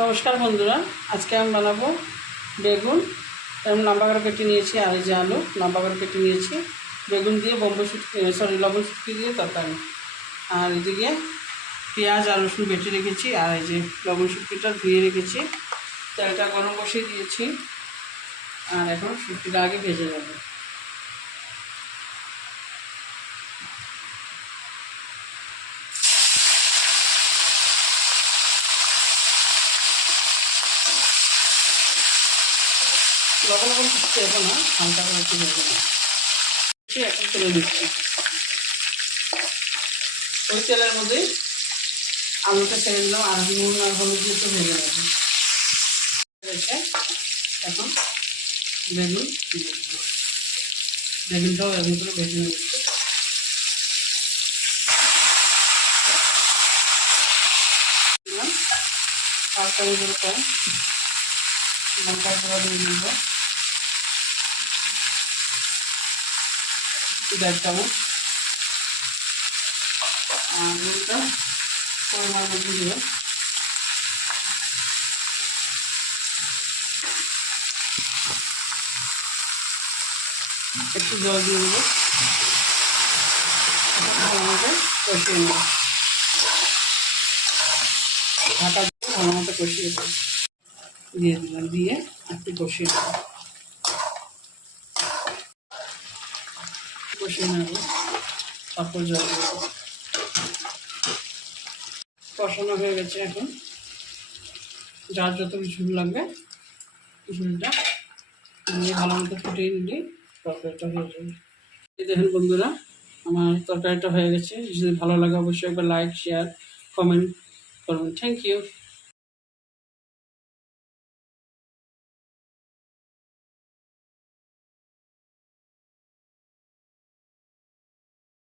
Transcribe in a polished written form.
নমস্কার বন্ধুরা, আজকে আমি বানাবো বেগুন। আমি লম্বা করে কেটে নিয়েছি, আর এই যে আলু লম্বা করে কেটে নিয়েছি। বেগুন দিয়ে লবণ শুটকি দিয়ে তরকারি। আর এদিকে পেঁয়াজ আর রসুন বেটে রেখেছি, আর এই যে লবণ শুটকিটা ধুয়ে রেখেছি। তেলটা গরম বসিয়ে দিয়েছি, আর এখন শুটকিটা আগে ভেজে যাবে। লবণ শুটকি এখন না, হালকা করে একটু ভেজে নেব। এখন তুলে দিচ্ছি। ওই তেলের মধ্যে আলুটা ছেড়ে দিলাম, আর নুন আর হলুদ দিয়ে একটু ভেজে নেব। রেখে এখন বেগুনটাও এরকম করে ভেজে নিচ্ছি। হাফ চামচের কম লঙ্কার গুঁড়া দিয়ে দিব, 1.5 চামচ। আর নুনটা পরিমাণ মতো দিব। একটু জল দিয়ে দেবো, ভালো মতো কষিয়ে নেব। ঢাকা দিয়ে ভালো মতো কষিয়ে দেবো, দিয়ে দিলাম, দিয়ে একটু কষিয়ে নেব। কষিয়ে নেব, তারপর জল দেবো। কষানো হয়ে গেছে। এখন যার যত ঝুল লাগবে ঝুলটা দিয়ে ভালো মতো ফুটিয়ে নিলেই তরকারিটা হয়ে যাবে। এই দেখুন বন্ধুরা, আমার তরকারিটা হয়ে গেছে। যদি ভালো লাগে অবশ্যই একবার লাইক, শেয়ার, কমেন্ট করবেন। Thank you.